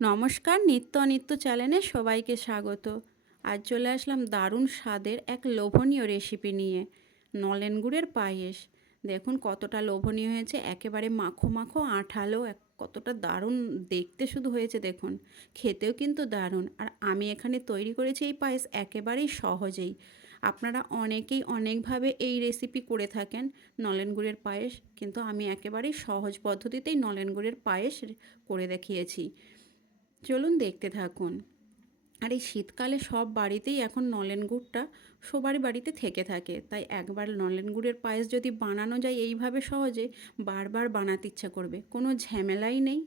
নমস্কার নিত্য অনিত্য চ্যানেলে সবাইকে স্বাগত। আজ চলে আসলাম দারুণ স্বাদের এক লোভনীয় রেসিপি নিয়ে, নলেন গুড়ের পায়েস। দেখুন কতটা লোভনীয় হয়েছে, একেবারে মাখো মাখো আঠালো, এক কতটা দারুণ দেখতে শুধু হয়েছে দেখুন। খেতেও কিন্তু দারুণ। আর আমি এখানে তৈরি করেছি এই পায়েস একেবারেই সহজেই। আপনারা অনেকেই অনেকভাবে এই রেসিপি করে থাকেন নলেন গুড়ের পায়েস, কিন্তু আমি একেবারেই সহজ পদ্ধতিতেই নলেন গুড়ের পায়েস করে দেখিয়েছি। চলুন দেখতে থাকুন। আর এই শীতকালে সব বাড়িতেই এখন নলেন গুড়টা সবারই বাড়িতে থেকে থাকে। তাই একবার নলেন গুড়ের পায়েস যদি বানানো যায় এইভাবে সহজে বারবার বানাতে ইচ্ছা করবে। কোনো ঝামেলাই নেই।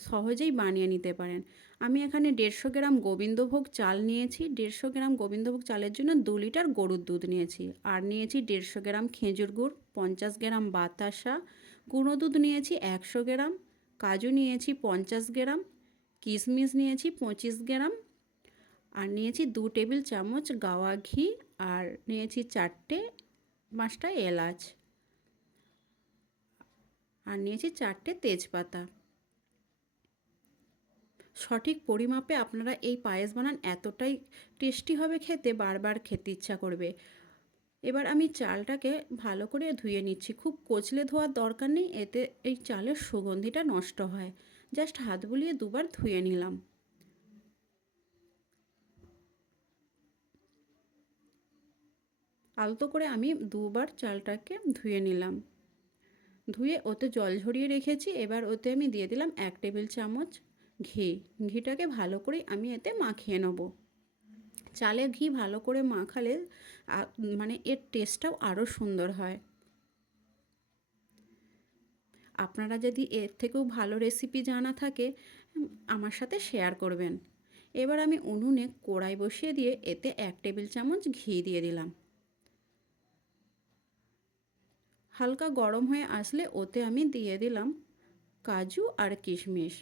সহজেই বানিয়ে নিতে পারেন। আমি এখানে দেড়শো গ্রাম গোবিন্দভোগ চাল নিয়েছি। দেড়শো গ্রাম গোবিন্দভোগ চালের জন্য দু লিটার গরুর দুধ নিয়েছি। আর নিয়েছি দেড়শো গ্রাম খেজুর গুড়, পঞ্চাশ গ্রাম বাতাসা। গুঁড়ো দুধ নিয়েছি একশো গ্রাম। কাজু নিয়েছি পঞ্চাশ গ্রাম। কিশমিশ নিয়েছি পঁচিশ গ্রাম, আর নিয়েছি দু টেবিল চামচ গাওয়া ঘি, আর নিয়েছি চারটে পাঁচটা এলাচ, আর নিয়েছি চারটে তেজপাতা। সঠিক পরিমাপে আপনারা এই পায়েস বানান, এতটাই টেস্টি হবে খেতে, বারবার খেতে ইচ্ছা করবে। এবার আমি চালটাকে ভালো করে ধুয়ে নিচ্ছি। খুব কচলে ধোয়ার দরকার নেই, এতে এই চালের সুগন্ধিটা নষ্ট হয়। জাস্ট হাত বুলিয়ে দুবার ধুয়ে নিলাম। আলতো করে আমি দুবার চালটাকে ধুয়ে নিলাম। ধুয়ে ওতে জল ঝরিয়ে রেখেছি, এবার ওতে আমি দিয়ে দিলাম এক টেবিল চামচ ঘি। ঘিটাকে ভালো করে আমি এতে মাখিয়ে নেব। চালে ঘি ভালো করে মাখালে মানে এর টেস্টটাও আরও সুন্দর হয়। আপনারা যদি এর থেকেও ভালো রেসিপি জানা থাকে আমার সাথে শেয়ার করবেন। এবার আমি উনুনে কড়াই বসিয়ে দিয়ে এতে এক টেবিল চামচ ঘি দিয়ে দিলাম। হালকা গরম হয়ে আসলে ওতে আমি দিয়ে দিলাম কাজু আর কিশমিশ।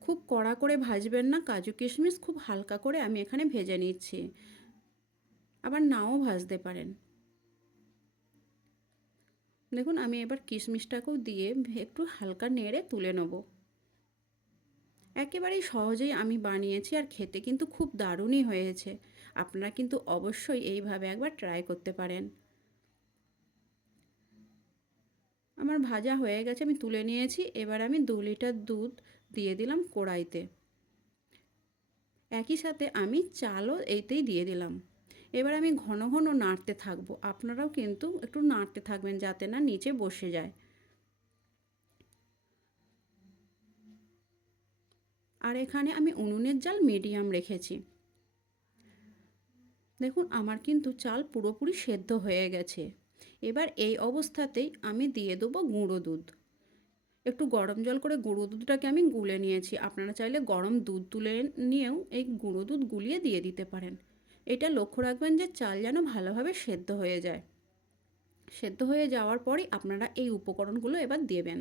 খুব কড়া করে ভাজবেন না, কাজু কিশমিশ খুব হালকা করে আমি এখানে ভেজে নিচ্ছি। আবার নাও ভাজতে পারেন। দেখুন, আমি এবার কিশমিশটাকেও দিয়ে একটু হালকা নেড়ে তুলে নেব। একেবারেই সহজেই আমি বানিয়েছি আর খেতে কিন্তু খুব দারুণই হয়েছে। আপনারা কিন্তু অবশ্যই এইভাবে একবার ট্রাই করতে পারেন। আমার ভাজা হয়ে গেছে, আমি তুলে নিয়েছি। এবার আমি দু লিটার দুধ দিয়ে দিলাম কড়াইতে। একই সাথে আমি চালও এইতেই দিয়ে দিলাম। এবার আমি ঘন ঘন নাড়তে থাকব। আপনারাও কিন্তু একটু নাড়তে থাকবেন যাতে না নিচে বসে যায়। আর এখানে আমি উনুনের জাল মিডিয়াম রেখেছি। দেখুন, আমার কিন্তু চাল পুরোপুরি সেদ্ধ হয়ে গেছে। এবার এই অবস্থাতেই আমি দিয়ে দেবো গুঁড়ো দুধ। একটু গরম জল করে গুঁড়ো দুধটাকে আমি গুলে নিয়েছি। আপনারা চাইলে গরম দুধ তুলে নিয়েও এই গুঁড়ো দুধ গুলিয়ে দিয়ে দিতে পারেন। এটা লক্ষ্য রাখবেন যে চাল যেন ভালোভাবে সেদ্ধ হয়ে যায়। সেদ্ধ হয়ে যাওয়ার পরই আপনারা এই উপকরণগুলো এবার দেবেন।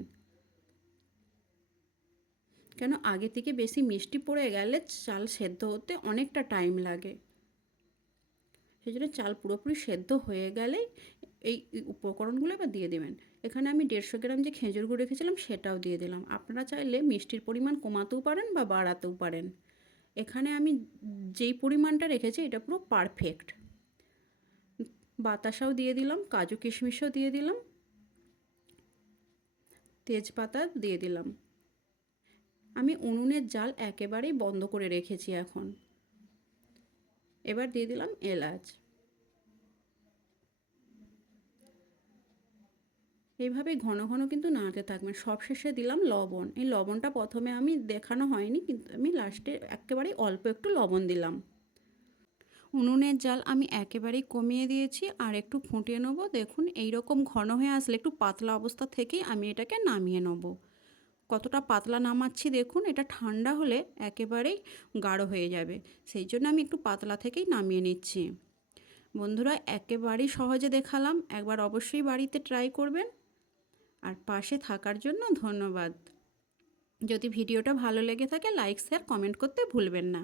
কেন? আগে থেকে বেশি মিষ্টি পড়ে গেলে চাল সেদ্ধ হতে অনেকটা টাইম লাগে। সেই জন্য চাল পুরোপুরি সেদ্ধ হয়ে গেলেই এই উপকরণগুলো এবার দিয়ে দেবেন। এখানে আমি দেড়শো গ্রাম যে খেজুর গুড় রেখেছিলাম সেটাও দিয়ে দিলাম। আপনারা চাইলে মিষ্টির পরিমাণ কমাতেও পারেন বা বাড়াতেও পারেন। এখানে আমি যেই পরিমাণটা রেখেছি, এটা পুরো পারফেক্ট বাতাসাও দিয়ে দিলাম, কাজু কিশমিশও দিয়ে দিলাম, তেজপাতা দিয়ে দিলাম। আমি উনুনের জাল একেবারেই বন্ধ করে রেখেছি এখন। এবার দিয়ে দিলাম এলাচ। এইভাবে ঘন ঘন কিন্তু নাড়তে থাকবেন। সব শেষে দিলাম লবণ। এই লবণটা প্রথমে আমি দেখানো হয়নি, কিন্তু আমি লাস্টে একেবারেই অল্প একটু লবণ দিলাম। উনুনের জাল আমি একেবারেই কমিয়ে দিয়েছি, আর একটু ফুটিয়ে নেব। দেখুন এই রকম ঘন হয়ে আসলে একটু পাতলা অবস্থা থেকেই আমি এটাকে নামিয়ে নেব। কতটা পাতলা নামাচ্ছি দেখুন, এটা ঠান্ডা হলে একেবারেই গাঢ় হয়ে যাবে। সেই জন্য আমি একটু পাতলা থেকেই নামিয়ে নিচ্ছি। বন্ধুরা, একেবারেই সহজে দেখালাম। একবার অবশ্যই বাড়িতে ট্রাই করবেন। আর পাশে থাকার জন্য ধন্যবাদ। যদি ভিডিওটা ভালো লেগে থাকে লাইক শেয়ার কমেন্ট করতে ভুলবেন না।